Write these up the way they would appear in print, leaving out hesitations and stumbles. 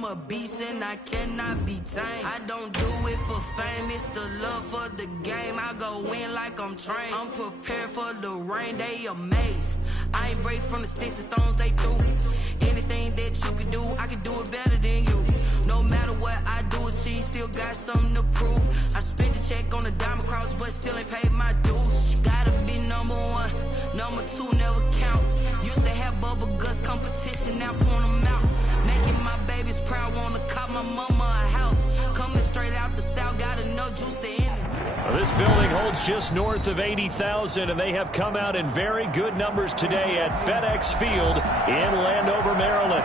I'm a beast and I cannot be tamed. I don't do it for fame, it's the love for the game. I go in like I'm trained. I'm prepared for the rain, they amazed. I ain't break from the sticks and stones they threw. Anything that you can do, I can do it better than you. No matter what I do, achieve, still got something to prove. I spent the check on the diamond cross, but still ain't paid my dues. Gotta be number one, number two never count. Used to have bubble guts competition, now point them out. Making my babies proud, wanna cop my mama a house. Coming straight out the south, got enough juice to end it. Well, this building holds just north of 80,000, and they have come out in very good numbers today at FedEx Field in Landover, Maryland.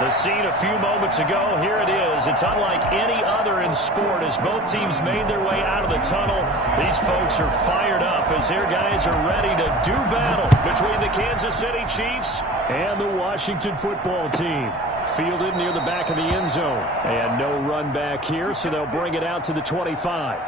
The scene a few moments ago, here it is. It's unlike any other in sport as both teams made their way out of the tunnel. These folks are fired up as their guys are ready to do battle between the Kansas City Chiefs and the Washington football team. Fielded near the back of the end zone. And no run back here, so they'll bring it out to the 25.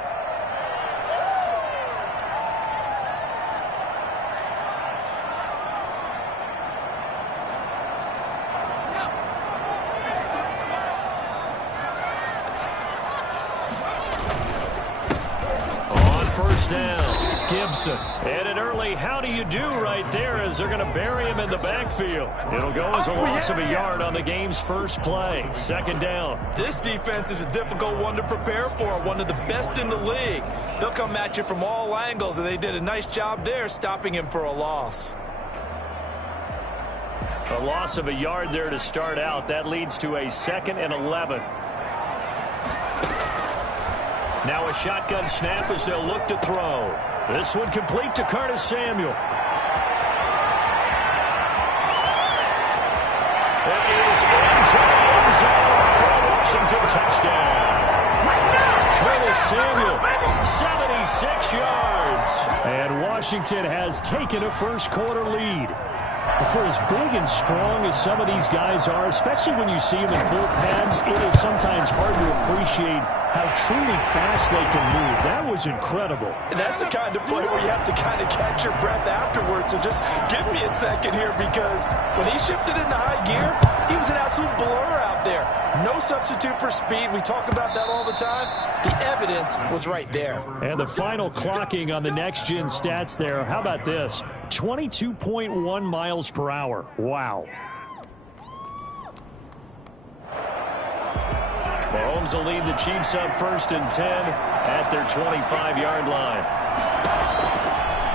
And an early how do you do right there as they're going to bury him in the backfield. It'll go as a loss of a yard on the game's first play. Second down. This defense is a difficult one to prepare for, one of the best in the league. They'll come at you from all angles, and they did a nice job there stopping him for a loss. A loss of a yard there to start out. That leads to a 2nd and 11. Now a shotgun snap as they'll look to throw. This one complete to Curtis Samuel. It is into the end zone for a Washington touchdown. Curtis Samuel, 76 yards. And Washington has taken a first-quarter lead. For as big and strong as some of these guys are, especially when you see them in full pads, it is sometimes hard to appreciate how truly fast they can move. That was incredible. And that's the kind of play where you have to kind of catch your breath afterwards. So just give me a second here, because when he shifted into high gear, he was an absolute blur out there. No substitute for speed. We talk about that all the time. The evidence was right there. And the final clocking on the next-gen stats there. How about this? 22.1 miles per hour. Wow. Mahomes will lead the Chiefs up 1st and 10 at their 25-yard line.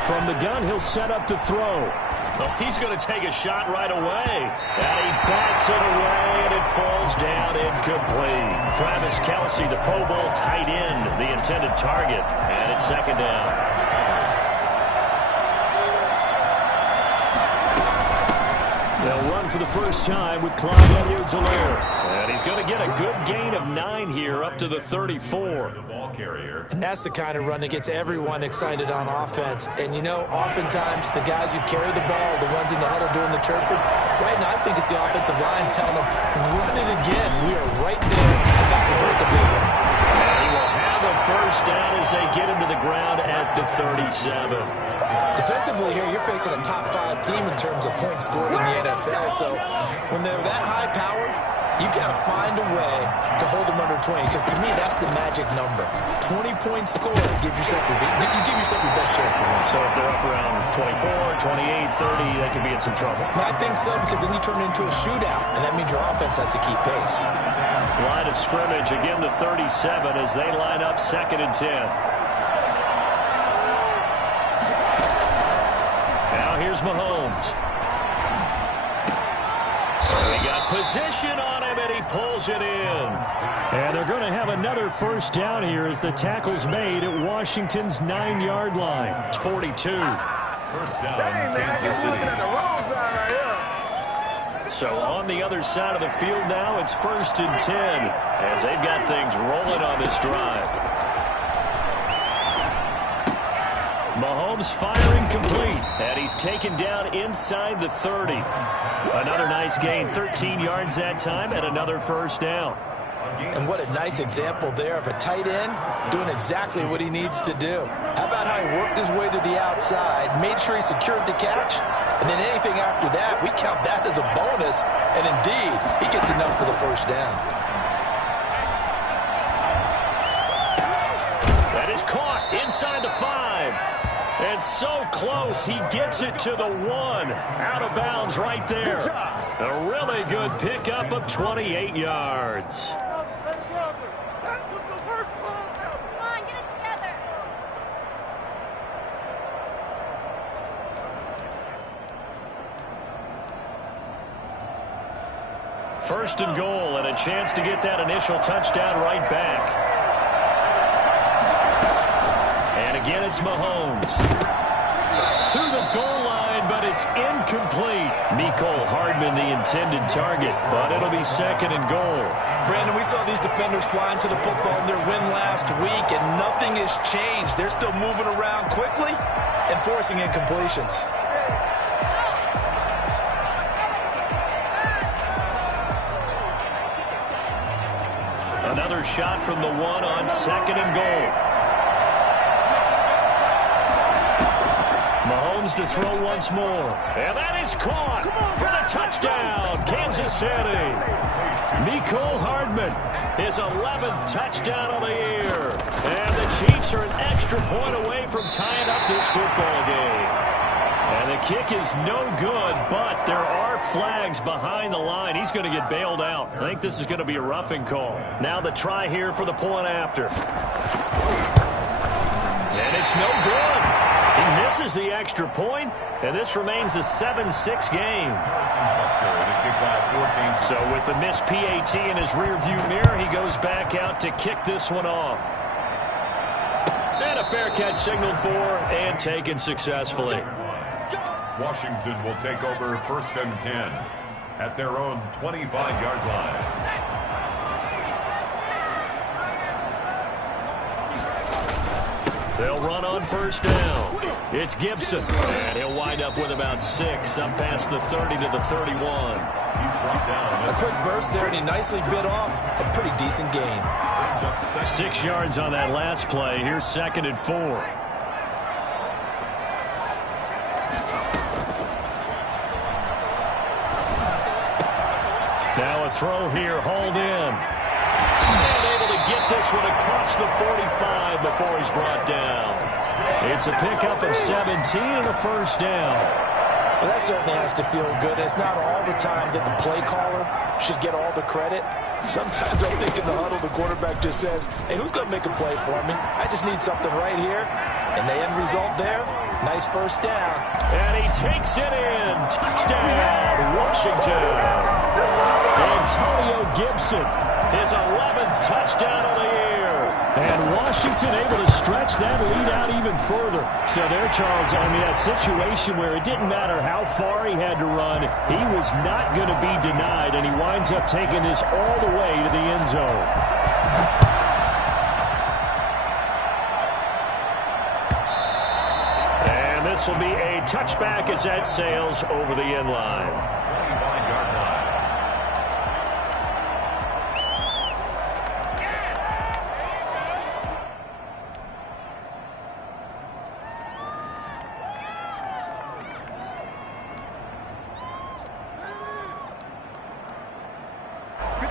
From the gun, he'll set up to throw. Oh, he's going to take a shot right away. And he bats it away, and it falls down incomplete. Travis Kelce, the Pro Bowl tight end, the intended target. And it's 2nd down. They'll run for the first time with Clyde Edwards-Helaire. And he's going to get a good gain of 9 here up to the 34. And that's the kind of run that gets everyone excited on offense. And, you know, oftentimes the guys who carry the ball, the ones in the huddle doing the chirping, right now I think it's the offensive line telling them, run it again. We are right there about to break a big one. And he will have a first down as they get him to the ground at the 37. Defensively here, you're facing a top-5 team in terms of points scored in the NFL. So when they're that high-powered, you've got to find a way to hold them under 20, because to me, that's the magic number. 20 points scored gives yourself you give yourself your best chance to win. So if they're up around 24, 28, 30, they could be in some trouble. I think so, because then you turn it into a shootout, and that means your offense has to keep pace. Line of scrimmage, again the 37 as they line up 2nd and 10. Now here's Mahomes. They got position on him, and he pulls it in. And they're going to have another first down here as the tackle's made at Washington's 9-yard line. It's 42. First down, Kansas City. Looking at the wrong side right here. So on the other side of the field now, it's 1st and 10 as they've got things rolling on this drive. Mahomes firing complete, and he's taken down inside the 30. Another nice gain, 13 yards that time, and another first down. And what a nice example there of a tight end doing exactly what he needs to do. How about how he worked his way to the outside, made sure he secured the catch, and then anything after that, we count that as a bonus, and indeed, he gets enough for the first down. is caught inside the 5. And so close, he gets it to the 1. Out of bounds right there. A really good pickup of 28 yards. First and goal, and a chance to get that initial touchdown right back. And again, it's Mahomes. To the goal line, but it's incomplete. Mecole Hardman, the intended target, but it'll be second and goal. Brandon, we saw these defenders flying to the football in their win last week, and nothing has changed. They're still moving around quickly and forcing incompletions. Another shot from the 1 on second and goal. Mahomes to throw once more. And that is caught for the touchdown, Kansas City. Mecole Hardman, his 11th touchdown of the year. And the Chiefs are an extra point away from tying up this football game. And the kick is no good, but there are flags behind the line. He's going to get bailed out. I think this is going to be a roughing call. Now the try here for the point after. And it's no good. He misses the extra point, and this remains a 7-6 game. So with the missed PAT in his rearview mirror, he goes back out to kick this one off. And a fair catch signaled for and taken successfully. Washington will take over first and 10 at their own 25-yard line. They'll run on first down. It's Gibson. And he'll wind up with about 6 up past the 30 to the 31. He's brought down. A quick burst there, and he nicely bit off a pretty decent gain. 6 yards on that last play. Here's second and 4. Now a throw here, hauled in. And able to get this one across the 45 before he's brought down. It's a pickup of 17 and a first down. Well, that certainly has to feel good. It's not all the time that the play caller should get all the credit. Sometimes I think in the huddle, the quarterback just says, hey, who's going to make a play for me? I just need something right here. And the end result there, nice first down. And he takes it in. Touchdown, Washington. Antonio Gibson, his 11th touchdown of the year. And Washington able to stretch that lead out even further. So there, Charles, I mean, a situation where it didn't matter how far he had to run. He was not going to be denied, and he winds up taking this all the way to the end zone. And this will be a touchback as that sails over the end line. 25-yard line.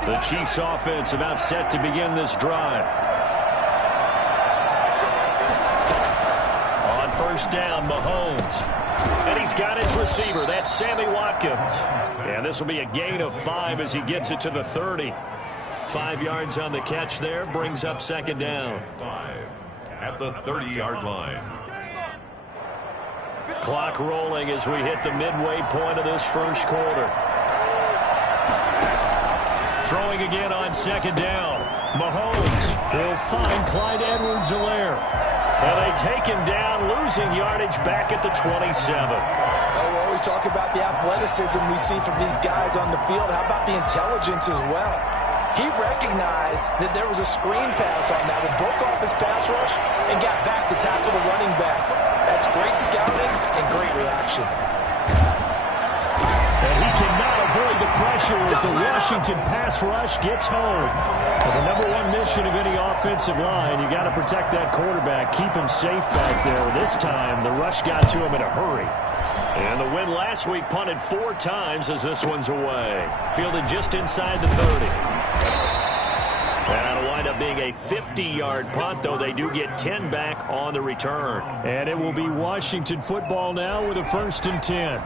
The Chiefs offense about set to begin this drive. On first down, Mahomes. And he's got his receiver. That's Sammy Watkins. And this will be a gain of 5 as he gets it to the 30. 5 yards on the catch there. Brings up second down. 5 at the 30-yard line. Clock rolling as we hit the midway point of this first quarter. Throwing again on second down. Mahomes will find Clyde Edwards-Helaire. And they take him down, losing yardage back at the 27. We always talk about the athleticism we see from these guys on the field. How about the intelligence as well? He recognized that there was a screen pass on that, would broke off his pass rush and got back to tackle the running back. That's great scouting and great reaction. And he cannot avoid the pressure as the Washington pass rush gets home. Well, the number one mission of any offensive line, you got to protect that quarterback, keep him safe back there. This time, the rush got to him in a hurry. And the win last week punted 4 times as this one's away. Fielded just inside the 30. That'll wind up being being a 50-yard punt, though they do get 10 back on the return. And it will be Washington football now with a 1st and 10.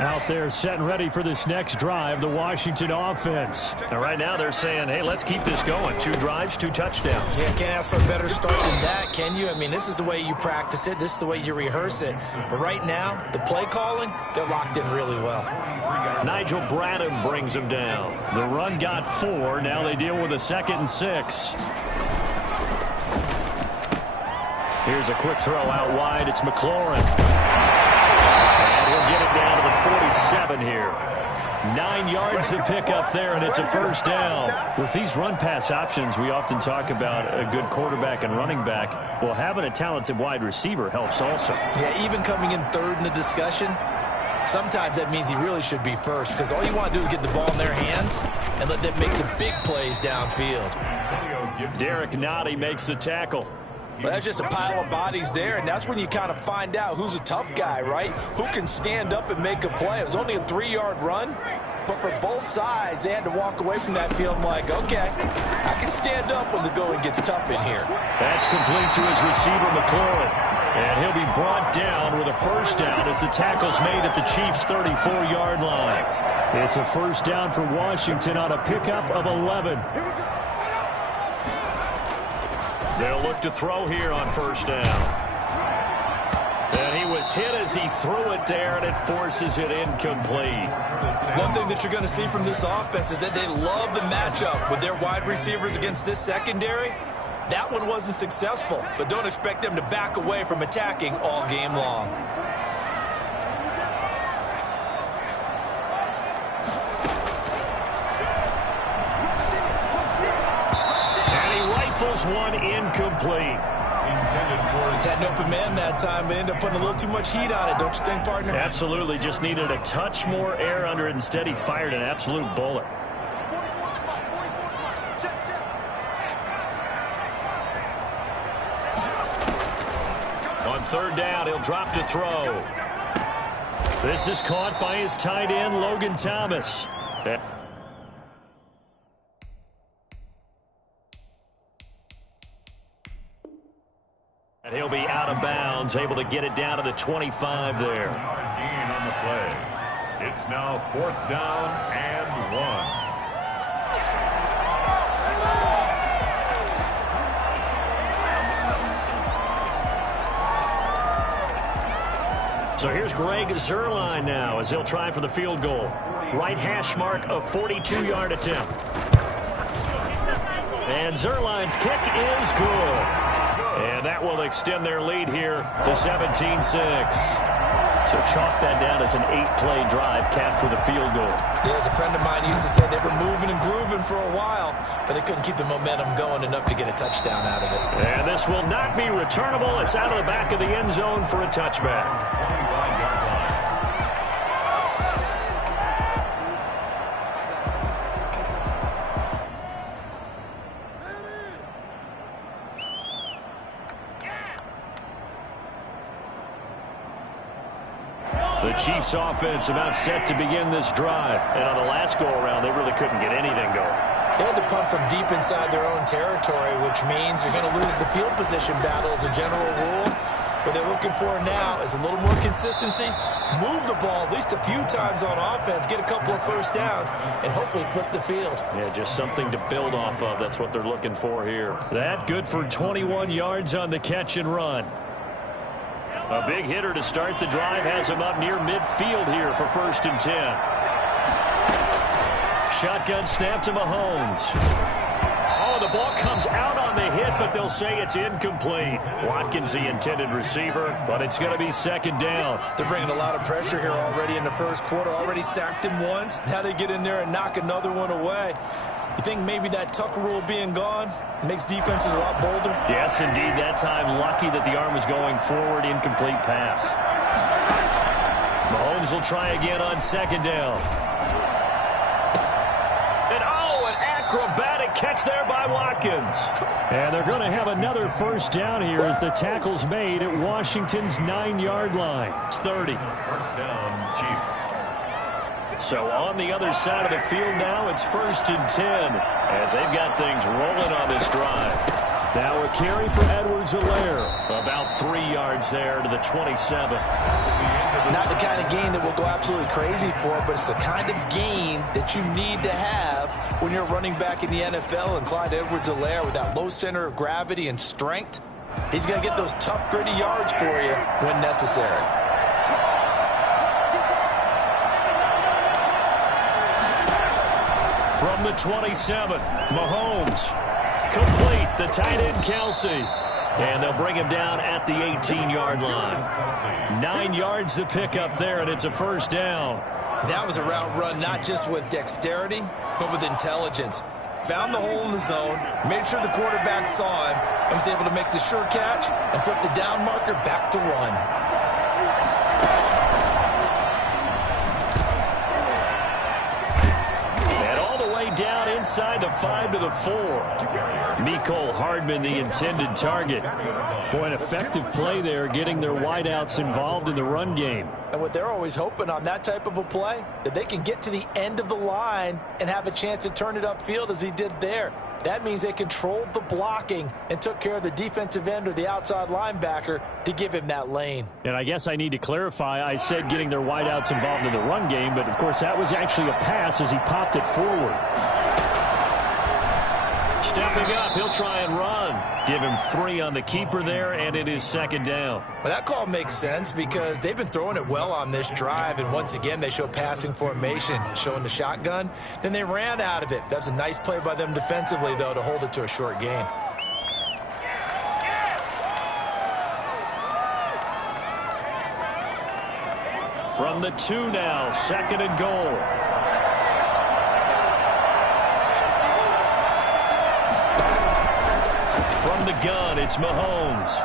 Out there set and ready for this next drive, the Washington offense. And right now they're saying, hey, let's keep this going. 2 drives, 2 touchdowns. Yeah, can't ask for a better start than that, can you? I mean, this is the way you practice it. This is the way you rehearse it. But right now, the play calling, they're locked in really well. Nigel Bradham brings them down. The run got 4. Now they deal with a 2nd and 6. Here's a quick throw out wide. It's McLaurin. We'll get it down to the 47 here. 9 yards to pick up there, and it's a 1st down. With these run-pass options, we often talk about a good quarterback and running back. Well, having a talented wide receiver helps also. Yeah, even coming in 3rd in the discussion, sometimes that means he really should be first, because all you want to do is get the ball in their hands and let them make the big plays downfield. Derek Nottie makes the tackle. Well, that's just a pile of bodies there, and that's when you kind of find out who's a tough guy, right? Who can stand up and make a play. It was only a 3-yard run, but for both sides, they had to walk away from that feeling like, okay, I can stand up when the going gets tough in here. That's complete to his receiver, McLaurin. And he'll be brought down with a 1st down as the tackle's made at the Chiefs' 34-yard line. It's a 1st down for Washington on a pickup of 11. They'll look to throw here on 1st down. And he was hit as he threw it there, and it forces it incomplete. One thing that you're going to see from this offense is that they love the matchup with their wide receivers against this secondary. That one wasn't successful, but don't expect them to back away from attacking all game long. One incomplete. Had an open man that time, but ended up putting a little too much heat on it, don't you think, partner? Absolutely. Just needed a touch more air under it. Instead, he fired an absolute bullet. On 3rd down, he'll drop to throw. This is caught by his tight end, Logan Thomas. And he'll be out of bounds, able to get it down to the 25 there. Gain on the play. It's now 4th down and 1. So here's Greg Zuerlein now as he'll try for the field goal. Right hash mark of 42-yard attempt. And Zuerlein's kick is good. And that will extend their lead here to 17-6. So chalk that down as an 8-play drive capped with a field goal. Yeah, as a friend of mine used to say, they were moving and grooving for a while, but they couldn't keep the momentum going enough to get a touchdown out of it. And this will not be returnable. It's out of the back of the end zone for a touchback. 25-yard line. The Chiefs offense about set to begin this drive. And on the last go-around, they really couldn't get anything going. They had to punt from deep inside their own territory, which means you're going to lose the field position battle as a general rule. What they're looking for now is a little more consistency, move the ball at least a few times on offense, get a couple of 1st downs, and hopefully flip the field. Yeah, just something to build off of. That's what they're looking for here. That good for 21 yards on the catch and run. A big hitter to start the drive has him up near midfield here for 1st and 10. Shotgun snap to Mahomes. Oh, the ball comes out on the hit, but they'll say it's incomplete. Watkins, the intended receiver, but it's going to be 2nd down. They're bringing a lot of pressure here already in the 1st quarter. Already sacked him once. Now they get in there and knock another one away. You think maybe that Tucker rule being gone makes defenses a lot bolder? Yes, indeed. That time, lucky that the arm was going forward. Incomplete pass. Mahomes will try again on 2nd down. And an acrobatic catch there by Watkins. And they're going to have another 1st down here as the tackle's made at Washington's 9-yard line. It's 30. 1st down, Chiefs. So on the other side of the field now, it's 1st and 10 as they've got things rolling on this drive. Now a carry for Edwards-Helaire. About 3 yards there to the 27. Not the kind of gain that we'll go absolutely crazy for, but it's the kind of gain that you need to have when you're running back in the NFL. And Clyde Edwards-Helaire, with that low center of gravity and strength, he's going to get those tough, gritty yards for you when necessary. From the 27, Mahomes. Complete, the tight end, Kelsey. And they'll bring him down at the 18-yard line. 9 yards to pick up there, and it's a 1st down. That was a route run not just with dexterity, but with intelligence. Found the hole in the zone, made sure the quarterback saw him, and was able to make the sure catch and flip the down marker back to 1. Down inside the 5 to the 4. Mecole Hardman, the intended target. Boy, an effective play there, getting their wideouts involved in the run game. And what they're always hoping on that type of a play, that they can get to the end of the line and have a chance to turn it upfield as he did there. That means they controlled the blocking and took care of the defensive end or the outside linebacker to give him that lane. And I guess I need to clarify, I said getting their wideouts involved in the run game, but of course that was actually a pass as he popped it forward. Stepping up, he'll try and run. Give him 3 on the keeper there, and it is 2nd down. Well, that call makes sense because they've been throwing it well on this drive, and once again they show passing formation, showing the shotgun. Then they ran out of it. That's a nice play by them defensively, though, to hold it to a short gain. From the 2 now, 2nd and goal. From the gun, it's Mahomes.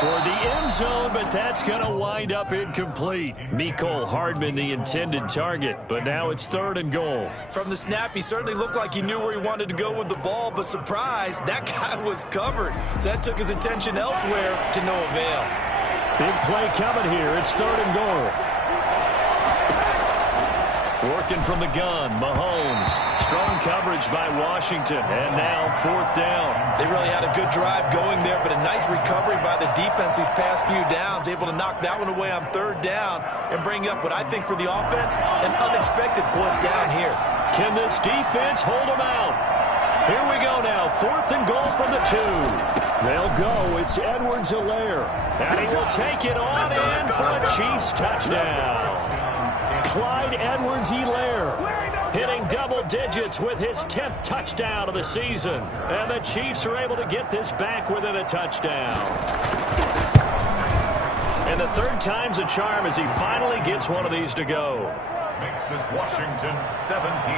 Toward the end zone, but that's going to wind up incomplete. Mecole Hardman, the intended target, but now it's 3rd and goal. From the snap, he certainly looked like he knew where he wanted to go with the ball, but surprise, that guy was covered. So that took his attention elsewhere to no avail. Big play coming here. It's 3rd and goal. Working from the gun, Mahomes. Strong coverage by Washington, and now 4th down. They really had a good drive going there, but a nice recovery by the defense these past few downs, able to knock that one away on 3rd down and bring up what I think for the offense, an unexpected 4th down here. Can this defense hold them out? Here we go now, 4th and goal from the 2. They'll go. It's Edwards-Helaire. And he will take it on in for a Chiefs touchdown. Clyde Edwards-Helaire hitting double digits with his 10th touchdown of the season. And the Chiefs are able to get this back within a touchdown. And the 3rd time's a charm as he finally gets one of these to go. Makes this Washington 17,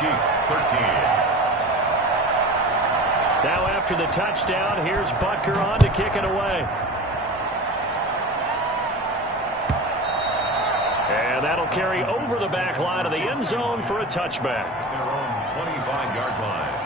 Chiefs 13. Now after the touchdown, here's Butker on to kick it away. And that'll carry over the back line of the end zone for a touchback. Their own 25-yard line.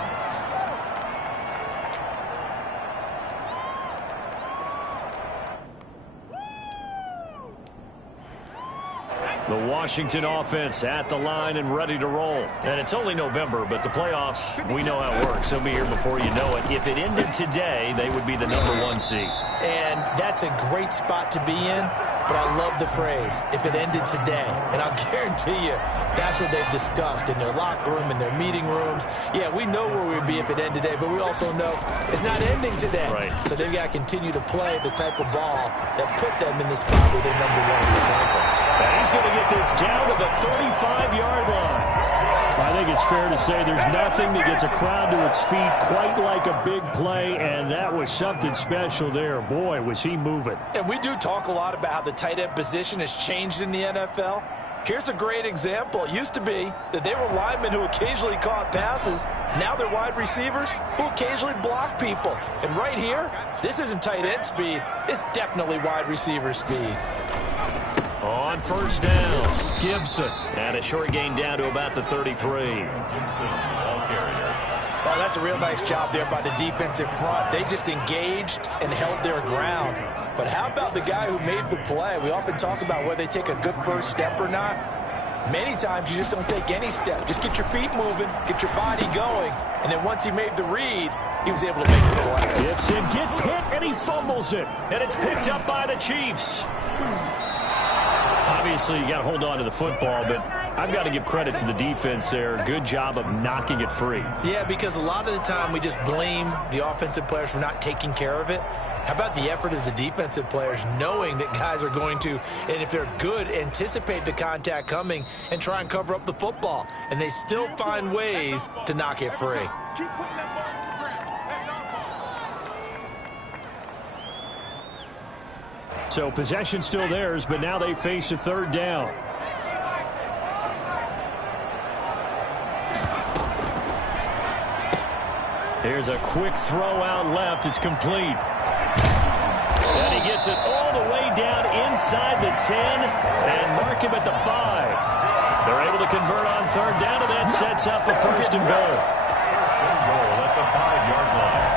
The Washington offense at the line and ready to roll. And it's only November, but the playoffs, we know how it works. They'll be here before you know it. If it ended today, they would be the #1 seed. And that's a great spot to be in, but I love the phrase, if it ended today. And I'll guarantee you, that's what they've discussed in their locker room, in their meeting rooms. Yeah, we know where we'd be if it ended today, but we also know it's not ending today. Right. So they've got to continue to play the type of ball that put them in the spot where they're #1 in the conference. And he's going to get this down to the 35-yard line. I think it's fair to say there's nothing that gets a crowd to its feet quite like a big play, and that was something special there. Boy, was he moving. And we do talk a lot about how the tight end position has changed in the NFL. Here's a great example. It used to be that they were linemen who occasionally caught passes. Now they're wide receivers who occasionally block people. And right here, this isn't tight end speed. It's definitely wide receiver speed. On 1st down, Gibson. And a short gain down to about the 33. Oh, that's a real nice job there by the defensive front. They just engaged and held their ground. But how about the guy who made the play? We often talk about whether they take a good first step or not. Many times you just don't take any step. Just get your feet moving, get your body going, and then once he made the read, he was able to make the play. Gibson gets hit, and he fumbles it. And it's picked up by the Chiefs. Obviously, you got to hold on to the football, but I've got to give credit to the defense there. Good job of knocking it free. Yeah, because a lot of the time we just blame the offensive players for not taking care of it. How about the effort of the defensive players knowing that guys are going to, and if they're good, anticipate the contact coming and try and cover up the football. And they still find ways to knock it free. So possession still theirs, but now they face a third down. Here's a quick throw out left. It's complete. And he gets it all the way down inside the 10 and mark him at the 5. They're able to convert on third down, and that sets up a first and goal. First and goal at the 5-yard line.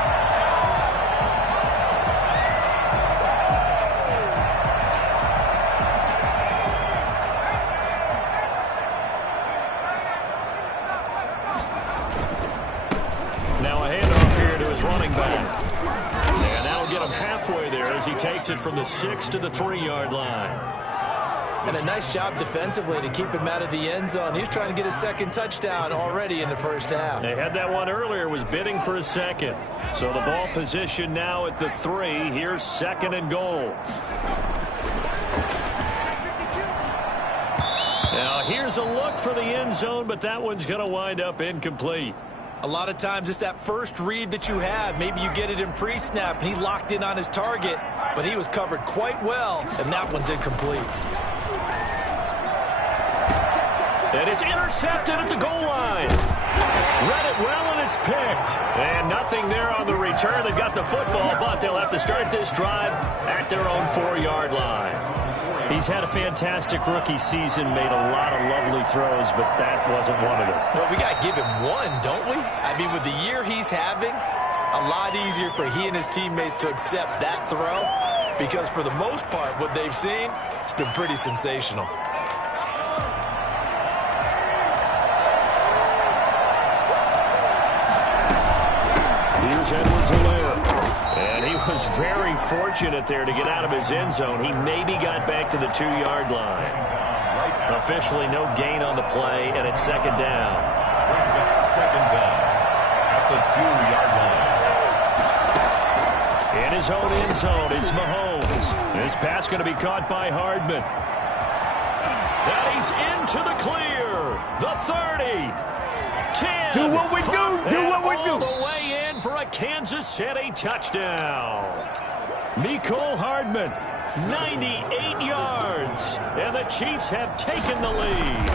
Now a handoff here to his running back. And that'll get him halfway there as he takes it from the 6 to the 3-yard line. And a nice job defensively to keep him out of the end zone. He's trying to get a second touchdown already in the first half. They had that one earlier, was bidding for a second. So the ball position now at the 3. Here's second and goal. Now here's a look for the end zone, but that one's going to wind up incomplete. A lot of times it's that first read that you have. Maybe you get it in pre-snap, and he locked in on his target, but he was covered quite well, and that one's incomplete. And it's intercepted at the goal line. Read it well, and it's picked. And nothing there on the return. They've got the football, but they'll have to start this drive at their own 4-yard line. He's had a fantastic rookie season, made a lot of lovely throws, but that wasn't one of them. Well, we got to give him one, don't we? I mean, with the year he's having, a lot easier for he and his teammates to accept that throw, because for the most part, what they've seen, it's been pretty sensational. Here's Edwards-Helaire. And he was very fortunate there to get out of his end zone. He maybe got back to the 2-yard line. Officially no gain on the play, and it's second down. Brings up second down at the 2-yard line. In his own end zone, it's Mahomes. This pass going to be caught by Hardman. And he's into the clear. The 30. 10. Do what we do. Do what we do. All the way in for a Kansas City touchdown. Mecole Hardman, 98 yards. And the Chiefs have taken the lead.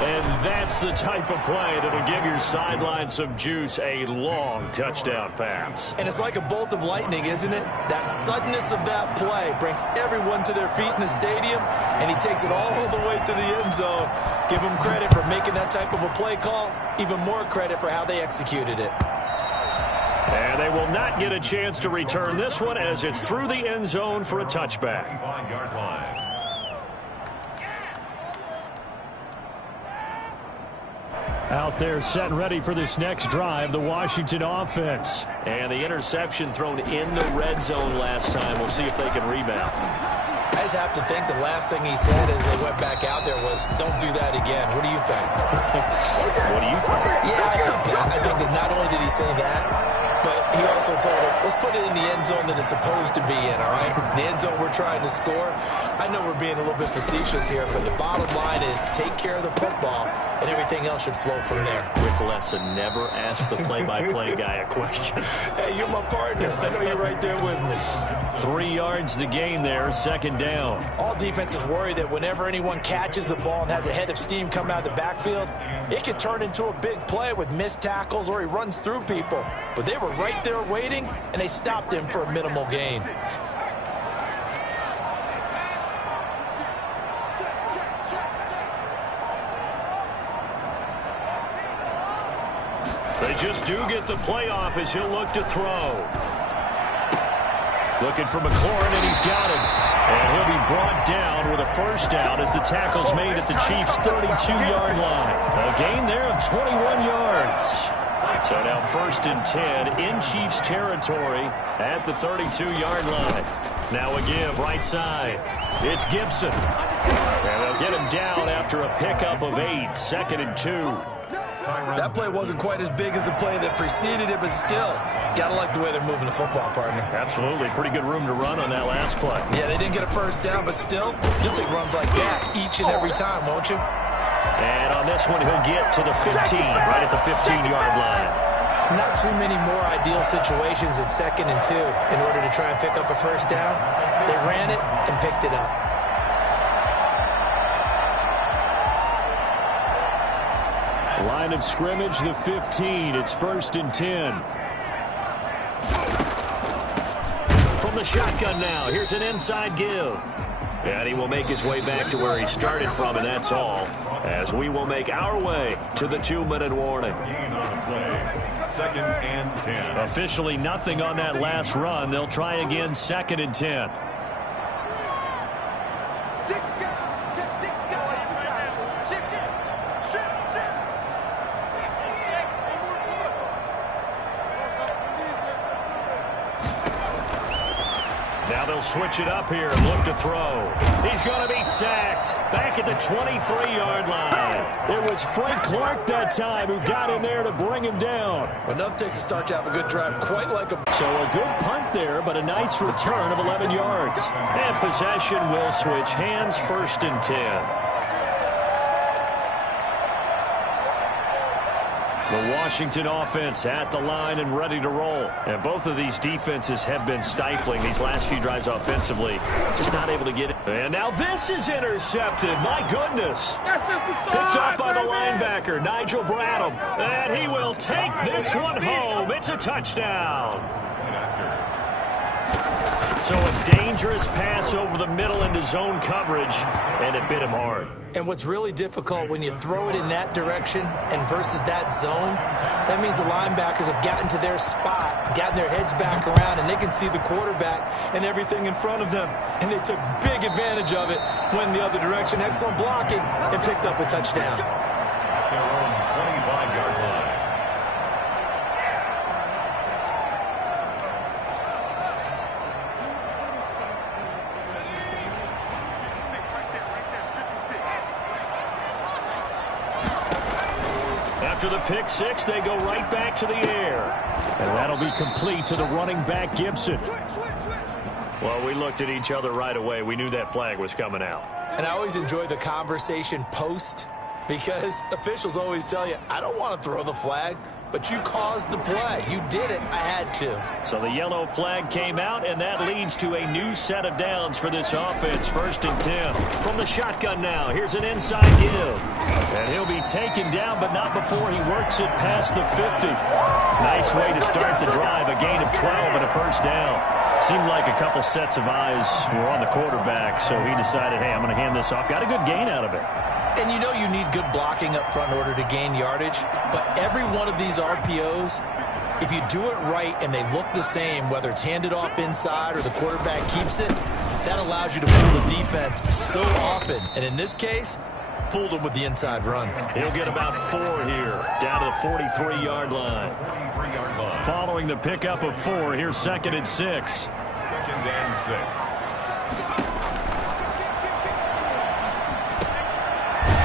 And that's the type of play that'll give your sideline some juice, a long touchdown pass. And it's like a bolt of lightning, isn't it? That suddenness of that play brings everyone to their feet in the stadium, and he takes it all the way to the end zone. Give him credit for making that type of a play call, even more credit for how they executed it. And they will not get a chance to return this one as it's through the end zone for a touchback. 5-yard line. Out there set and ready for this next drive, the Washington offense. And the interception thrown in the red zone last time. We'll see if they can rebound. I just have to think the last thing he said as they went back out there was, don't do that again. What do you think? What do you think? Yeah, I think that not only did he say that, but he also told him, let's put it in the end zone that it's supposed to be in, all right? The end zone we're trying to score. I know we're being a little bit facetious here, but the bottom line is take care of the football, and everything else should flow from there. Quick lesson, never ask the play-by-play guy a question. Hey, you're my partner. I know you're right there with me. 3 yards the gain there, second down. All defenses worry that whenever anyone catches the ball and has a head of steam come out of the backfield, it can turn into a big play with missed tackles or he runs through people. But they were right there waiting, and they stopped him for a minimal gain. They just do get the play off as he'll look to throw. Looking for McLaurin, and he's got him. And he'll be brought down with a first down as the tackle's made at the Chiefs' 32-yard line. A gain there of 21 yards. So now 1st and 10 in Chiefs territory at the 32-yard line. Now a give right side. It's Gibson. And they'll get him down after a pickup of 8. 2nd and 2. That play wasn't quite as big as the play that preceded it, but still, gotta like the way they're moving the football, partner. Absolutely. Pretty good room to run on that last play. Yeah, they didn't get a first down, but still, you'll take runs like that each and every time, won't you? And on this one, he'll get to the 15, right at the 15-yard line. Not too many more ideal situations at 2nd and 2 in order to try and pick up a first down. They ran it and picked it up. Line of scrimmage, the 15. It's 1st and 10. From the shotgun now, here's an inside give. And he will make his way back to where he started from, and that's all. As we will make our way to the 2-minute warning. 2nd and 10. Officially nothing on that last run. They'll try again 2nd and 10. Now they'll switch it up here and look to throw. He's going to be sacked back at the 23-yard line. It was Frank Clark that time who got in there to bring him down. Enough takes a start to have a good drive, quite like a... So a good punt there, but a nice return of 11 yards. And possession will switch hands, 1st and 10. The Washington offense at the line and ready to roll. And both of these defenses have been stifling these last few drives offensively. Just not able to get it. And now this is intercepted. My goodness. Picked up by the linebacker, Nigel Bradham. And he will take this one home. It's a touchdown. So a dangerous pass over the middle into zone coverage, and it bit him hard. And what's really difficult when you throw it in that direction and versus that zone, that means the linebackers have gotten to their spot, gotten their heads back around, and they can see the quarterback and everything in front of them. And they took big advantage of it, went the other direction, excellent blocking, and picked up a touchdown. Their own 25-yard line. After the pick six, they go right back to the air. And that'll be complete to the running back, Gibson. Well, we looked at each other right away. We knew that flag was coming out. And I always enjoy the conversation post because officials always tell you, I don't want to throw the flag, but you caused the play. You did it. I had to. So the yellow flag came out, and that leads to a new set of downs for this offense. 1st and 10. From the shotgun now, here's an inside give. And he'll be taken down, but not before he works it past the 50. Nice way to start the drive. A gain of 12 and a first down. Seemed like a couple sets of eyes were on the quarterback, so he decided, hey, I'm going to hand this off. Got a good gain out of it. And you know you need good blocking up front in order to gain yardage, but every one of these RPOs, if you do it right and they look the same, whether it's handed off inside or the quarterback keeps it, that allows you to fool the defense so often. And in this case, fooled them with the inside run. He'll get about 4 here, down to the 43-yard line. Following the pickup of 4, here's 2nd and 6. 2nd and 6.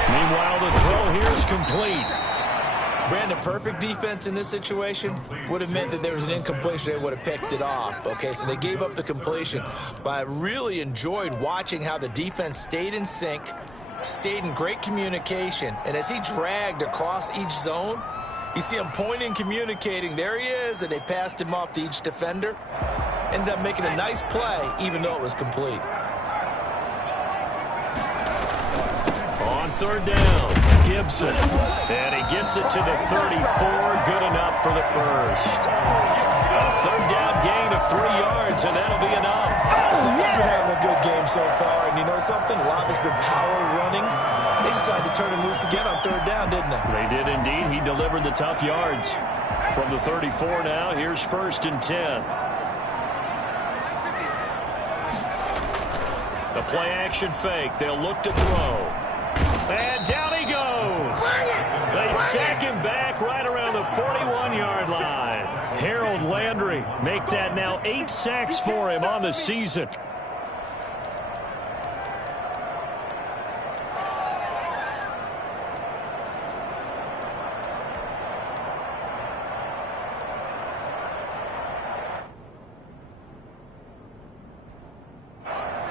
Meanwhile, the throw here is complete. Brandon, perfect defense in this situation would have meant that there was an incompletion. They would have picked it off. Okay, so they gave up the completion. But I really enjoyed watching how the defense stayed in sync, stayed in great communication. And as he dragged across each zone, you see him pointing, communicating. There he is, and they passed him off to each defender. Ended up making a nice play, even though it was complete. On 3rd down, Gibson. And he gets it to the 34. Good enough for the first. A 3rd down gain of 3 yards, and that'll be enough. So he's been having a good game so far, and you know something? A lot has been power running. They decided to turn him loose again on 3rd down, didn't they? They did indeed. He delivered the tough yards. From the 34 now, here's 1st and 10. The play action fake. They'll look to throw. And down he goes. They sack him back right around the 41-yard line. Harold Landry make that now 8 sacks for him on the season.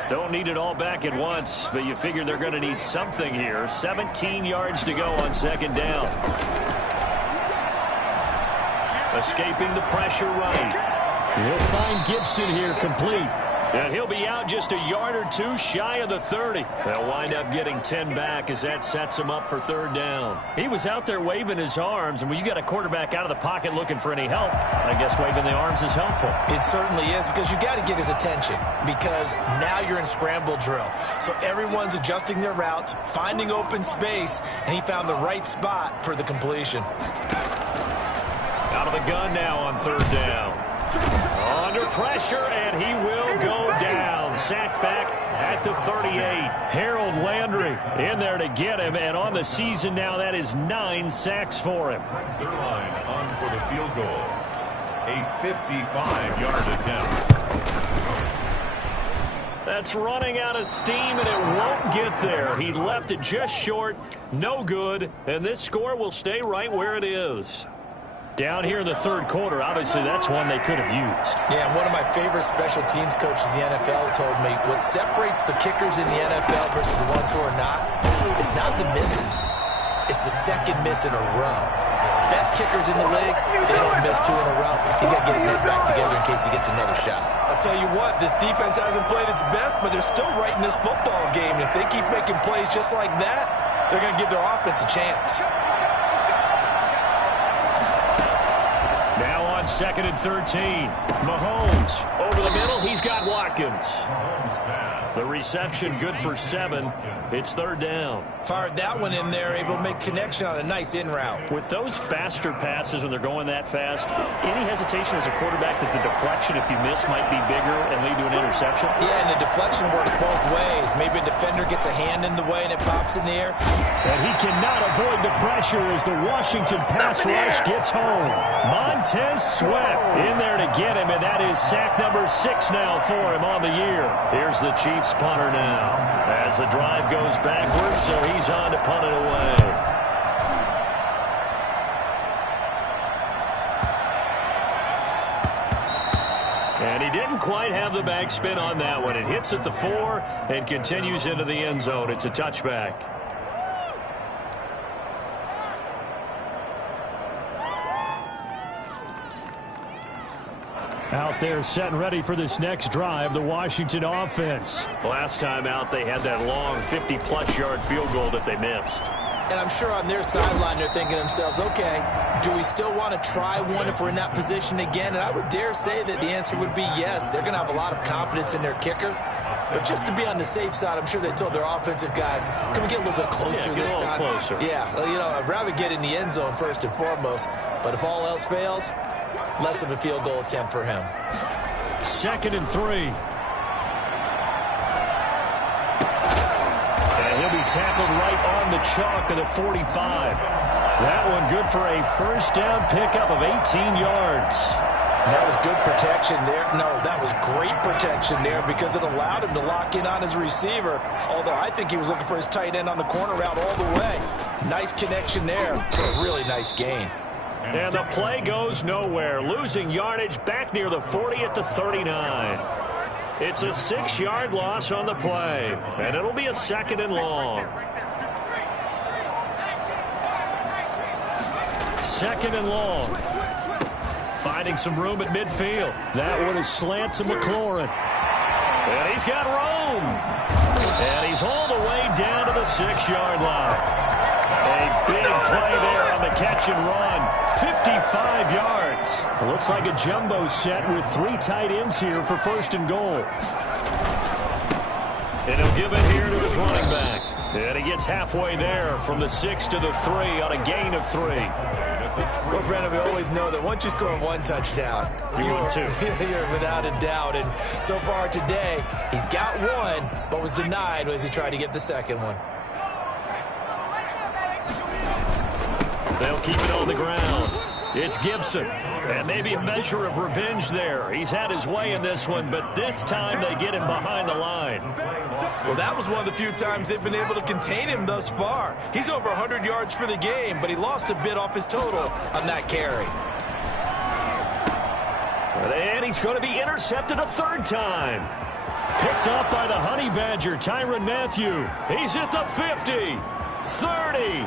Don't need it all back at once, but you figure they're going to need something here. 17 yards to go on second down. Escaping the pressure right. He'll find Gibson here complete. And he'll be out just a yard or two shy of the 30. They'll wind up getting 10 back as that sets him up for third down. He was out there waving his arms, and when you got a quarterback out of the pocket looking for any help, I guess waving the arms is helpful. It certainly is, because you got to get his attention, because now you're in scramble drill. So everyone's adjusting their routes, finding open space, and he found the right spot for the completion. Out of the gun now on third down. Under pressure, and he will go down. Sacked back at the 38. Harold Landry in there to get him, and on the season now, that is 9 sacks for him. Zerline on for the field goal. A 55-yard attempt. That's running out of steam, and it won't get there. He left it just short, no good, and this score will stay right where it is. Down here in the third quarter, obviously that's one they could have used. Yeah, and one of my favorite special teams coaches in the NFL told me what separates the kickers in the NFL versus the ones who are not is not the misses. It's the second miss in a row. Best kickers in the league, they don't miss 2 in a row. He's got to get his head back together in case he gets another shot. I'll tell you what, this defense hasn't played its best, but they're still right in this football game. And if they keep making plays just like that, they're going to give their offense a chance. Now on second and 13. Mahomes over the middle. He's got Watkins. The reception good for 7. It's third down. Fired that one in there, able to make connection on a nice in route. With those faster passes when they're going that fast, any hesitation as a quarterback that the deflection, if you miss, might be bigger and lead to an interception? Yeah, and the deflection works both ways. Maybe a defender gets a hand in the way and it pops in the air. And he cannot avoid the pressure as the Washington pass rush gets home. Montez Sweat in there to get him, and that is sack number 6 now for him on the year. Here's the Chiefs punter now as the drive goes backwards, so he's on to punt it away. And he didn't quite have the backspin on that one. It hits at the 4 and continues into the end zone. It's a touchback. Out there set and ready for this next drive, the Washington offense. Last time out, they had that long 50-plus yard field goal that they missed. And I'm sure on their sideline they're thinking to themselves, okay, do we still want to try one if we're in that position again? And I would dare say that the answer would be yes. They're going to have a lot of confidence in their kicker. But just to be on the safe side, I'm sure they told their offensive guys, can we get a little bit closer this time? Closer. Yeah, well, you know, I'd rather get in the end zone first and foremost. But if all else fails, less of a field goal attempt for him. Second and 3. And he'll be tackled right on the chalk of the 45. That one good for a first down pickup of 18 yards. And that was good protection there. No, that was great protection there because it allowed him to lock in on his receiver. Although I think he was looking for his tight end on the corner route all the way. Nice connection there for a really nice gain. And the play goes nowhere. Losing yardage back near the 40 at the 39. It's a 6-yard loss on the play. And it'll be a second and long. Second and long. Finding some room at midfield. That one is slant to McLaurin. And he's got room. And he's all the way down to the 6-yard line. A big play there on the catch and run. 55 yards. It looks like a jumbo set with 3 tight ends here for first and goal. And he'll give it here to his running back. And he gets halfway there from the 6 to the 3 on a gain of 3. Well, Brandon, we always know that once you score one touchdown, you're too. You're without a doubt. And so far today, he's got one, but was denied as he tried to get the second one. They'll keep it on the ground. It's Gibson. And maybe a measure of revenge there. He's had his way in this one, but this time they get him behind the line. Well, that was one of the few times they've been able to contain him thus far. He's over 100 yards for the game, but he lost a bit off his total on that carry. And he's going to be intercepted a third time. Picked up by the Honey Badger, Tyrann Mathieu. He's at the 50, 30,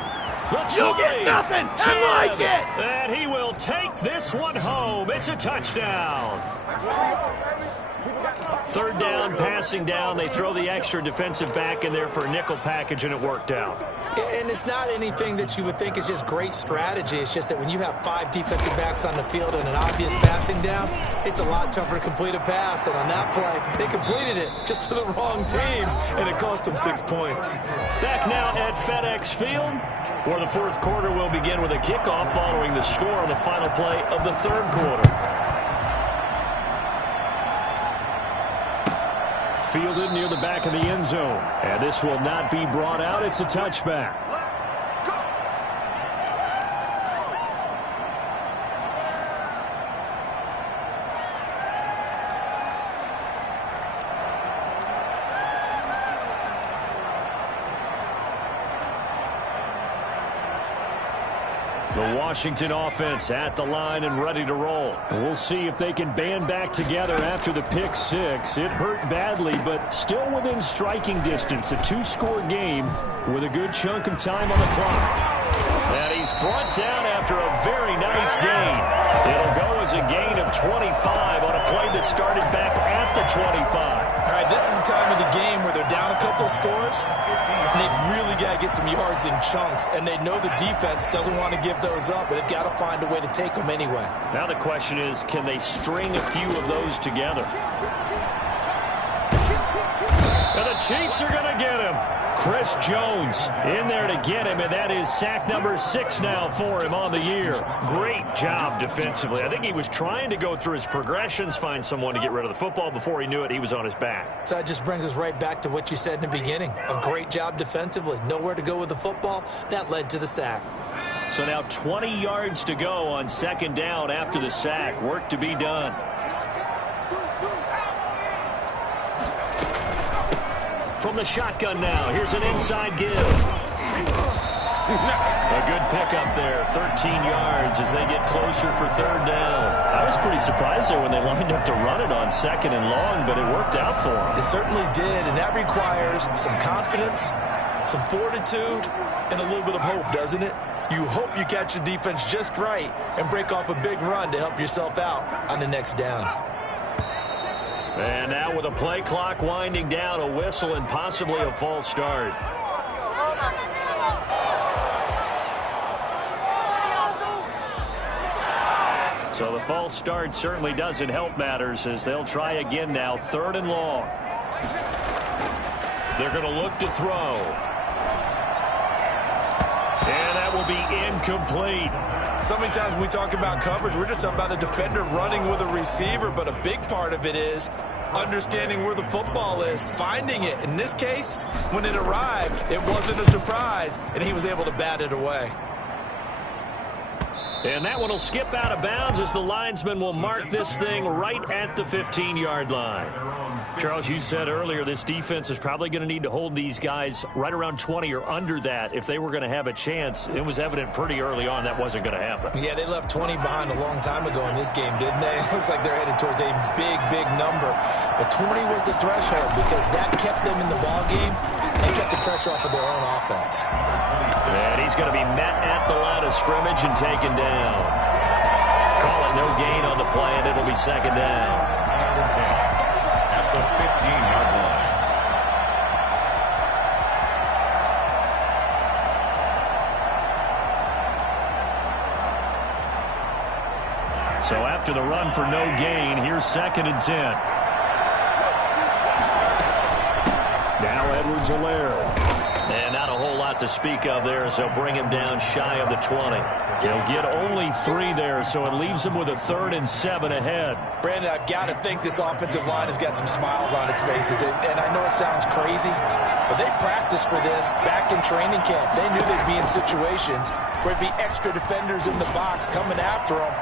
the 20. You get nothing. 10, I like it. and he will take this one home. It's a touchdown. Third down, passing down. They throw the extra defensive back in there for a nickel package, and it worked out. And it's not anything that you would think is just great strategy. It's just that when you have 5 defensive backs on the field and an obvious passing down, it's a lot tougher to complete a pass. And on that play, they completed it just to the wrong team, and it cost them 6 points. Back now at FedEx Field, where the fourth quarter will begin with a kickoff following the score on the final play of the third quarter. Fielded near the back of the end zone. And this will not be brought out. It's a touchback. The Washington offense at the line and ready to roll. We'll see if they can band back together after the pick 6. It hurt badly, but still within striking distance. A 2-score game with a good chunk of time on the clock. And he's brought down after a very nice gain. It'll go as a gain of 25 on a play that started back at the 25. All right, this is the time of the game where they're down a couple of scores, and they've really got to get some yards in chunks, and they know the defense doesn't want to give those up, but they've got to find a way to take them anyway. Now the question is, can they string a few of those together? And the Chiefs are going to get him. Chris Jones in there to get him, and that is sack number 6 now for him on the year. Great job defensively. I think he was trying to go through his progressions, find someone to get rid of the football. Before he knew it, he was on his back. So that just brings us right back to what you said in the beginning. A great job defensively. Nowhere to go with the football. That led to the sack. So now 20 yards to go on second down after the sack. Work to be done. From the shotgun now, here's an inside give. A good pickup there, 13 yards as they get closer for third down. I was pretty surprised there when they lined up to run it on second and long, but it worked out for them. It certainly did, and that requires some confidence, some fortitude, and a little bit of hope, doesn't it? You hope you catch the defense just right and break off a big run to help yourself out on the next down. And now with a play clock winding down, a whistle and possibly a false start. So the false start certainly doesn't help matters as they'll try again now, third and long. They're going to look to throw. And that will be incomplete. So many times when we talk about coverage, we're just talking about a defender running with a receiver, but a big part of it is understanding where the football is, finding it. In this case, when it arrived, it wasn't a surprise, and he was able to bat it away. And that one will skip out of bounds as the linesman will mark this thing right at the 15-yard line. Charles, you said earlier this defense is probably going to need to hold these guys right around 20 or under that if they were going to have a chance. It was evident pretty early on that wasn't going to happen. Yeah, they left 20 behind a long time ago in this game, didn't they? It looks like they're headed towards a big, big number. But 20 was the threshold because that kept them in the ball game and kept the pressure off of their own offense. And he's going to be met at the line of scrimmage and taken down. Call it no gain on the play, and it'll be second down. At the 15-yard line. So after the run for no gain, here's second and 10. Now Edwards-Helaire. And out to speak of there as they'll bring him down shy of the 20. He'll get only 3 there, so it leaves him with a 3rd and 7 ahead. Brandon, I've got to think this offensive line has got some smiles on its faces. And I know it sounds crazy, but they practiced for this back in training camp. They knew they'd be in situations where there'd be extra defenders in the box coming after them,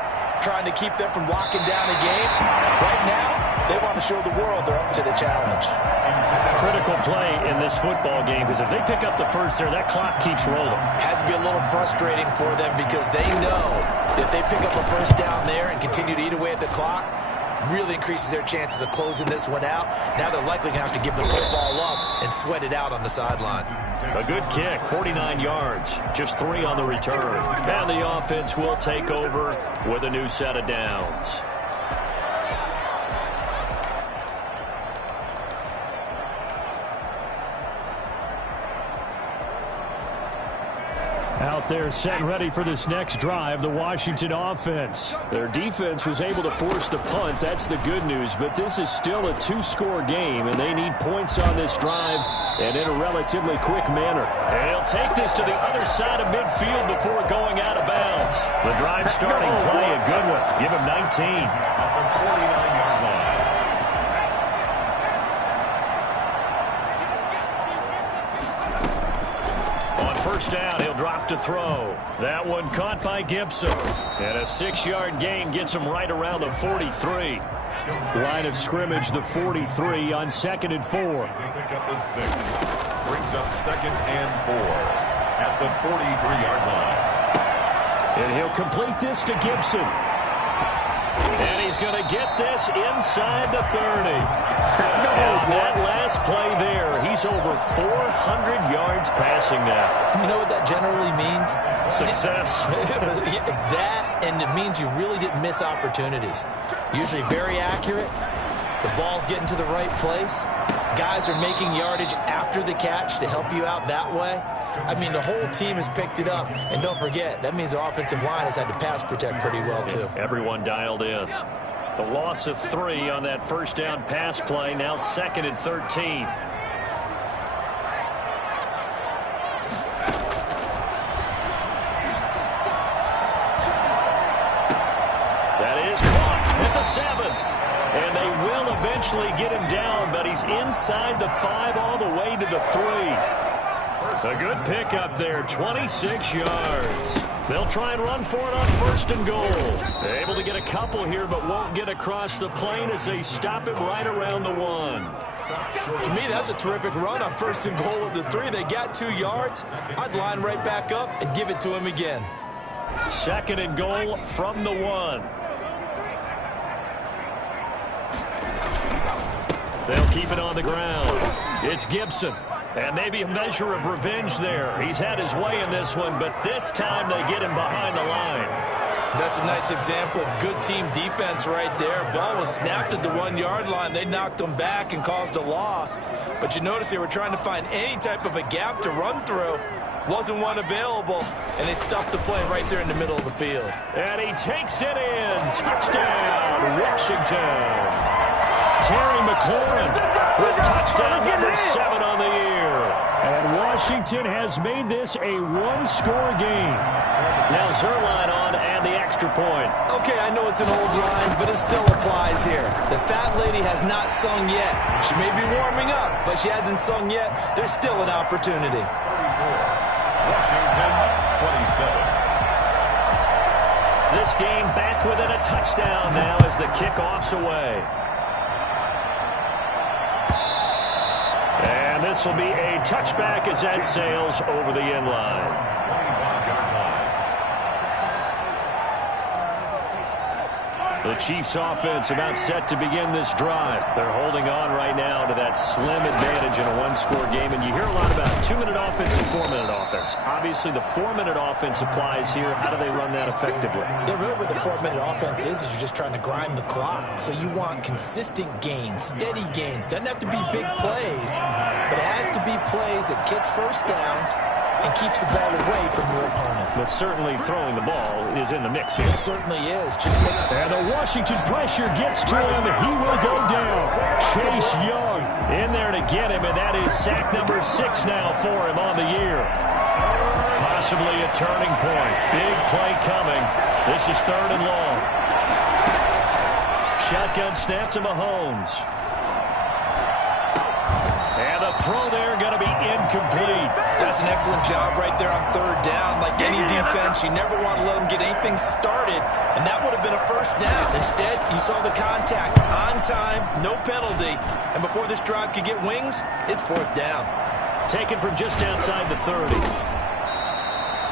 trying to keep them from locking down a game. Right now, they want to show the world they're up to the challenge. Critical play in this football game, because if they pick up the first there, that clock keeps rolling. Has to be a little frustrating for them because they know that if they pick up a first down there and continue to eat away at the clock, really increases their chances of closing this one out. Now they're likely going to have to give the football up and sweat it out on the sideline. A good kick, 49 yards, just 3 on the return. And the offense will take over with a new set of downs. Out there set and ready for this next drive, the Washington offense. Their defense was able to force the punt. That's the good news, but this is still a 2-score game, and they need points on this drive and in a relatively quick manner. And he'll take this to the other side of midfield before going out of bounds. The drive starting play, a good one. Give him 19. At the 49-yard line. First down, he'll drop to throw. That one caught by Gibson. And a 6-yard gain gets him right around the 43. Line of scrimmage, the 43 on 2nd and 4. Pick up the 6. Brings up 2nd and 4 at the 43-yard line. And he'll complete this to Gibson. And he's going to get this inside the 30. And that last play there, he's over 400 yards passing now. You know what that generally means? Success. That, and it means you really didn't miss opportunities. Usually very accurate. The ball's getting to the right place. Guys are making yardage after the catch to help you out that way. I mean, the whole team has picked it up. And don't forget, that means the offensive line has had to pass protect pretty well, too. Everyone dialed in. The loss of 3 on that first down pass play, now 2nd and 13. That is caught at the 7. And they will eventually get him down, but he's inside the 5 all the way to the 3. A good pickup there, 26 yards. They'll try and run for it on 1st and goal. They're able to get a couple here, but won't get across the plane as they stop him right around the 1. To me, that's a terrific run on 1st and goal at the 3. They got 2 yards. I'd line right back up and give it to him again. 2nd and goal from the 1. They'll keep it on the ground. It's Gibson. And maybe a measure of revenge there. He's had his way in this one, but this time they get him behind the line. That's a nice example of good team defense right there. Ball was snapped at the 1-yard line. They knocked him back and caused a loss. But you notice they were trying to find any type of a gap to run through. Wasn't one available, and they stuffed the play right there in the middle of the field. And he takes it in. Touchdown, Washington. Terry McLaurin with touchdown number 7 on the year. And Washington has made this a 1-score game. Now Zerline on and the extra point. Okay, I know it's an old line, but it still applies here. The fat lady has not sung yet. She may be warming up, but she hasn't sung yet. There's still an opportunity. Washington, 27. This game back within a touchdown now as the kickoff's away. And this will be a touchback as that sails over the end line. 25-yard line. The Chiefs offense about set to begin this drive. They're holding on right now to that slim advantage in a 1-score game. And you hear a lot about 2-minute offense and 4-minute offense. Obviously, the 4-minute offense applies here. How do they run that effectively? Yeah, really what the 4-minute offense is you're just trying to grind the clock. So you want consistent gains, steady gains. Doesn't have to be big plays, but it has to be plays that gets first downs and keeps the ball away from your opponent. But certainly throwing the ball is in the mix here. It certainly is. And the Washington pressure gets to him. He will go down. Chase Young in there to get him, and that is sack number 6 now for him on the year. Possibly a turning point. Big play coming. This is 3rd and long. Shotgun snap to Mahomes. And the throw there going to be incomplete. That's an excellent job right there on 3rd down. Like any defense, you never want to let them get anything started, and that would have been a 1st down. Instead, you saw the contact on time, no penalty, and before this drive could get wings, it's 4th down. Taken from just outside the 30.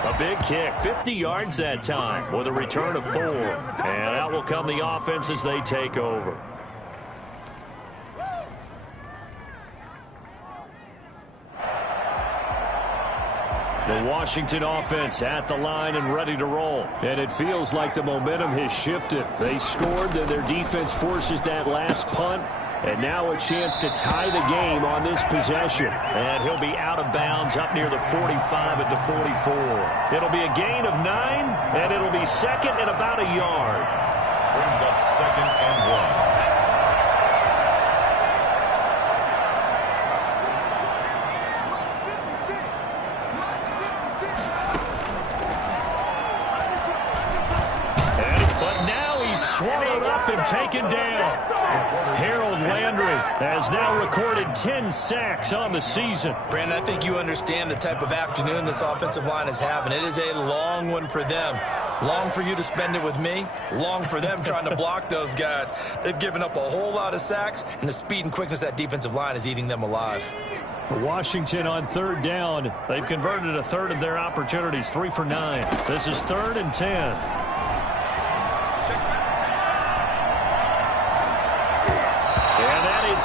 A big kick, 50 yards that time with a return of 4. And out will come the offense as they take over. The Washington offense at the line and ready to roll. And it feels like the momentum has shifted. They scored, then their defense forces that last punt. And now a chance to tie the game on this possession. And he'll be out of bounds up near the 45 at the 44. It'll be a gain of 9, and it'll be 2nd and about a yard. Brings up 2nd and 1. Swallowed up and taken down. Harold Landry has now recorded 10 sacks on the season. Brandon, I think you understand the type of afternoon this offensive line is having. It is a long one for them. Long for you to spend it with me. Long for them trying to block those guys. They've given up a whole lot of sacks, and the speed and quickness of that defensive line is eating them alive. Washington on 3rd down. They've converted a 1/3 of their opportunities, 3 for 9. This is 3rd and 10.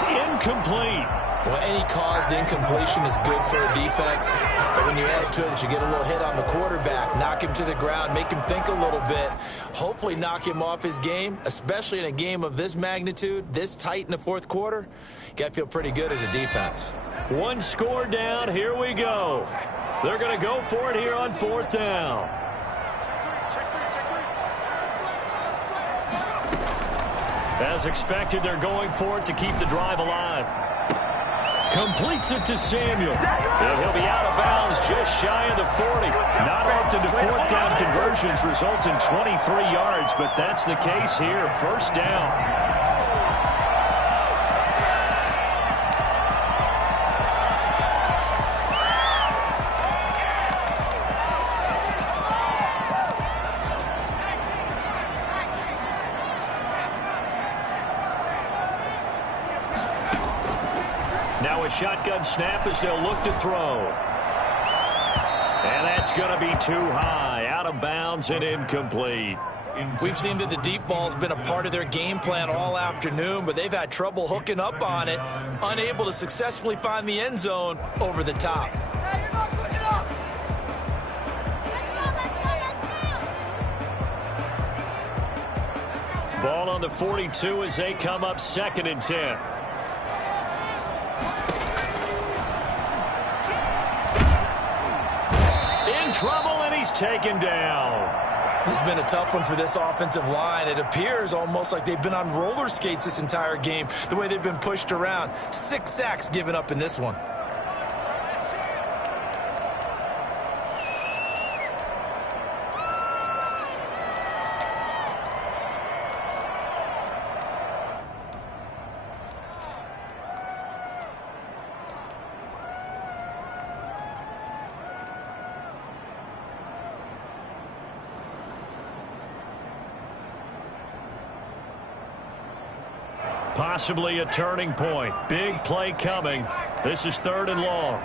Incomplete. Well, any caused incompletion is good for a defense. But when you add to it that you get a little hit on the quarterback, knock him to the ground, make him think a little bit, hopefully knock him off his game, especially in a game of this magnitude, this tight in the 4th quarter, you got to feel pretty good as a defense. 1 score down. Here we go. They're going to go for it here on 4th down. As expected, they're going for it to keep the drive alive. Completes it to Samuel. And he'll be out of bounds just shy of the 40. Not often do 4th down conversions result in 23 yards, but that's the case here. 1st down. Shotgun snap as they'll look to throw. And that's going to be too high. Out of bounds and incomplete. We've seen that the deep ball's been a part of their game plan all afternoon, but they've had trouble hooking up on it, unable to successfully find the end zone over the top. Ball on the 42 as they come up 2nd and 10. Trouble, and he's taken down. This has been a tough one for this offensive line. It appears almost like they've been on roller skates this entire game, the way they've been pushed around. 6 sacks given up in this one. Possibly a turning point. Big play coming. This is 3rd and long.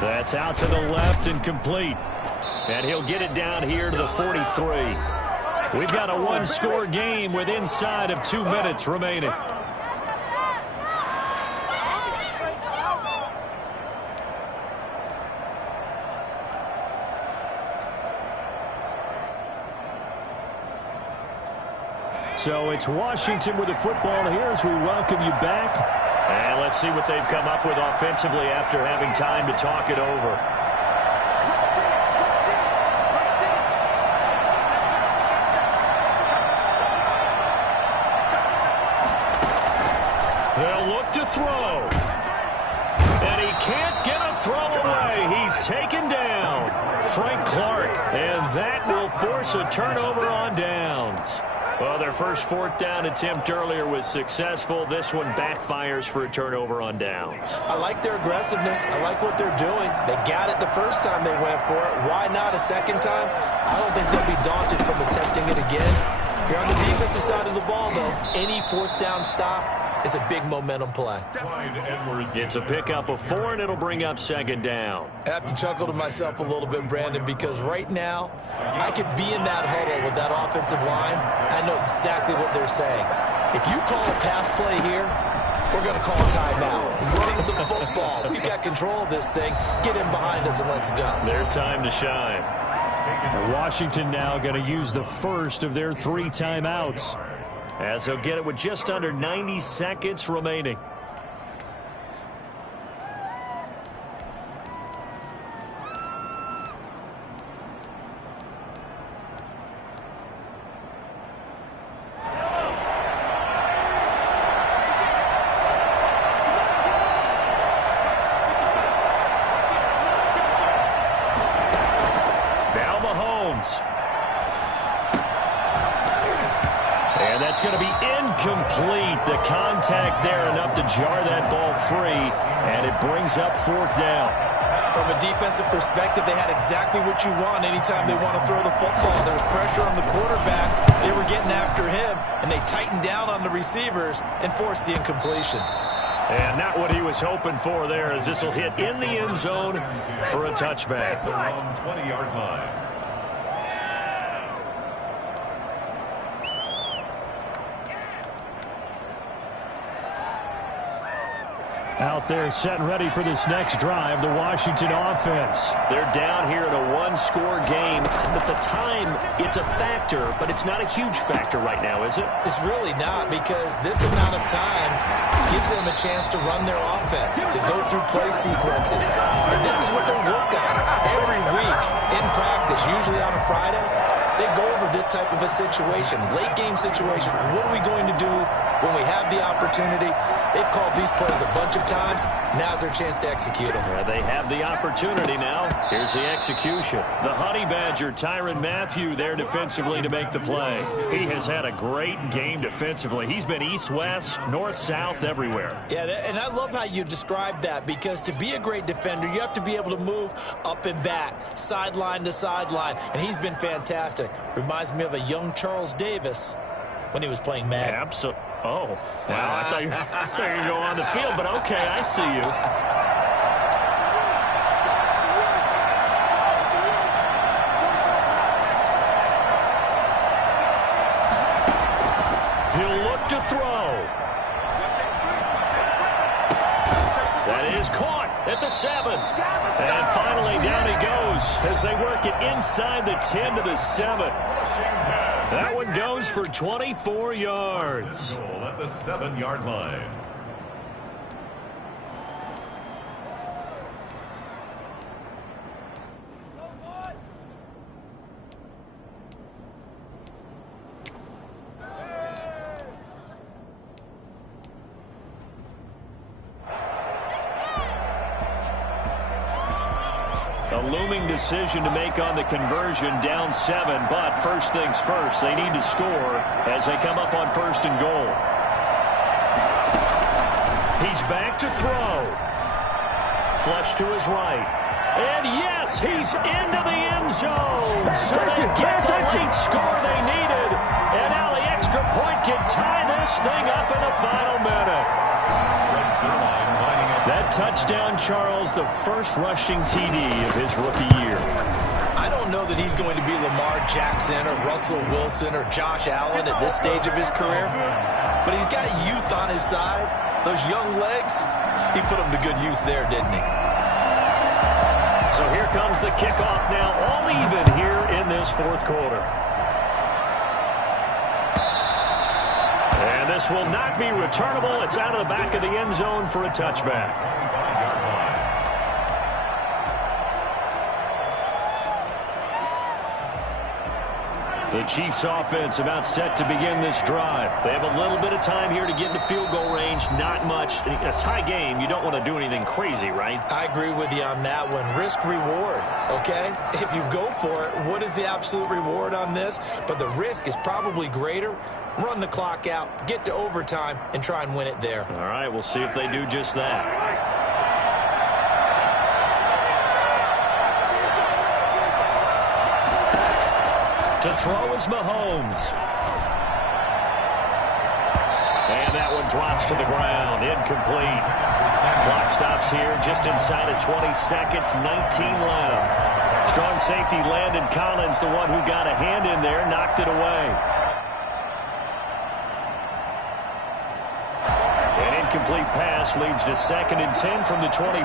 That's out to the left and complete. And he'll get it down here to the 43. We've got a 1-score game with inside of 2 minutes remaining. So it's Washington with the football here as we welcome you back. And let's see what they've come up with offensively after having time to talk it over. They'll look to throw. And he can't Frank Clark. And that will force a turnover on downs. Well, their first fourth down attempt earlier was successful. This one backfires for a turnover on downs. I like their aggressiveness. I like what they're doing. They got it the first time they went for it. Why not a second time? I don't think they'll be daunted from attempting it again. If you're on the defensive side of the ball, though, any fourth down stop is a big momentum play. It's a pickup of 4, and it'll bring up second down. I have to chuckle to myself a little bit, Brandon, because right now I could be in that huddle with that offensive line. I know exactly what they're saying. If you call a pass play here, we're going to call a timeout. Run the football. We've got control of this thing. Get in behind us and let's go. Their time to shine. Washington now going to use the first of their 3 timeouts, as they'll get it with just under 90 seconds remaining. Now Mahomes. And that's going to be incomplete. The contact there enough to jar that ball free, and it brings up 4th down. From a defensive perspective, they had exactly what you want anytime they want to throw the football. There was pressure on the quarterback. They were getting after him, and they tightened down on the receivers and forced the incompletion. And not what he was hoping for there, as this will hit in the end zone for a touchback. 20-yard line. out there set and ready for this next drive, the Washington offense. They're down here in a one-score game. But the time, it's a factor, but it's not a huge factor right now, is it? It's really not, because this amount of time gives them a chance to run their offense, to go through play sequences. And this is what they work on every week in practice, usually on a Friday. They go over this type of a situation, late game situation. What are we going to do when we have the opportunity? They've called these plays a bunch of times. Now's their chance to execute them. Yeah, they have the opportunity now. Here's the execution. The Honey Badger, Tyrann Mathieu, there defensively to make the play. He has had a great game defensively. He's been east-west, north-south, everywhere. Yeah, and I love how you describe that, because to be a great defender, you have to be able to move up and back, sideline to sideline, and he's been fantastic. Reminds me of a young Charles Davis when he was playing Madden. Absolutely. Oh, wow. I thought you were going to go on the field, but okay, I see you. He'll look to throw. That is caught at the 7. And finally down he goes as they work it inside the 10 to the 7. That one goes for 24 yards. At the 7-yard line. A looming decision to make on the conversion, down 7, but first things first, they need to score as they come up on 1st and goal. He's back to throw. Flush to his right. And yes, he's into the end zone. So they get the late score they needed. And now the extra point can tie this thing up in the final minute. That touchdown, Charles, the first rushing TD of his rookie year. I don't know that he's going to be Lamar Jackson or Russell Wilson or Josh Allen at this stage of his career, but he's got youth on his side. Those young legs, he put them to good use there, didn't he? So here comes the kickoff now, all even here in this 4th quarter. And this will not be returnable. It's out of the back of the end zone for a touchback. The Chiefs offense about set to begin this drive. They have a little bit of time here to get into field goal range. Not much. A tie game, you don't want to do anything crazy, right? I agree with you on that one. Risk reward, okay? If you go for it, what is the absolute reward on this? But the risk is probably greater. Run the clock out, get to overtime, and try and win it there. All right, we'll see if they do just that. To throw is Mahomes. And that one drops to the ground. Incomplete. Clock stops here just inside of 20 seconds. 19 left. Strong safety Landon Collins, the one who got a hand in there, knocked it away. An incomplete pass leads to 2nd and 10 from the 25.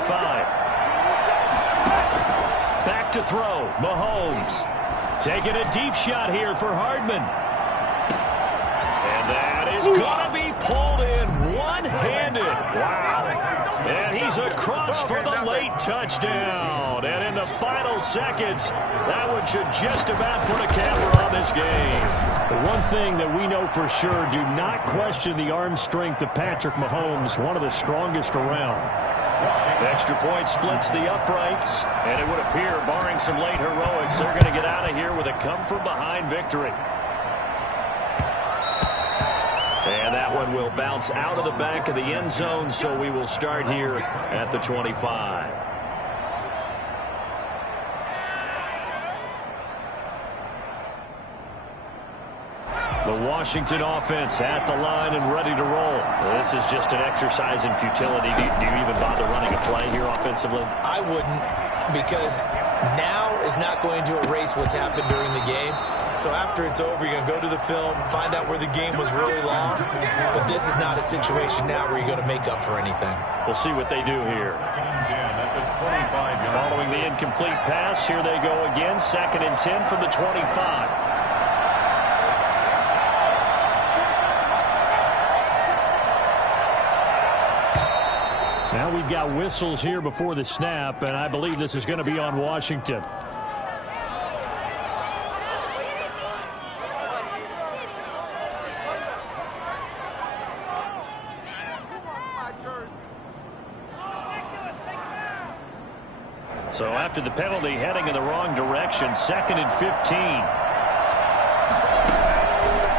Back to throw. Mahomes. Taking a deep shot here for Hardman. And that is going to be pulled in one-handed. Wow. And he's across for the late touchdown. And in the final seconds, that one should just about put a camera on this game. The one thing that we know for sure, do not question the arm strength of Patrick Mahomes, one of the strongest around. Extra point splits the uprights, and it would appear, barring some late heroics, they're going to get out of here with a come-from-behind victory. And that one will bounce out of the back of the end zone, so we will start here at the 25. The Washington offense at the line and ready to roll. This is just an exercise in futility. Do you even bother running a play here offensively? I wouldn't, because now is not going to erase what's happened during the game. So after it's over, you're going to go to the film, find out where the game was really lost. But this is not a situation now where you're going to make up for anything. We'll see what they do here. Following the incomplete pass, here they go again. 2nd and 10 from the 25. Now we've got whistles here before the snap, and I believe this is going to be on Washington. So after the penalty, heading in the wrong direction, 2nd and 15.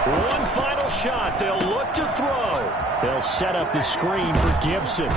One final shot. They'll look to throw. They'll set up the screen for Gibson.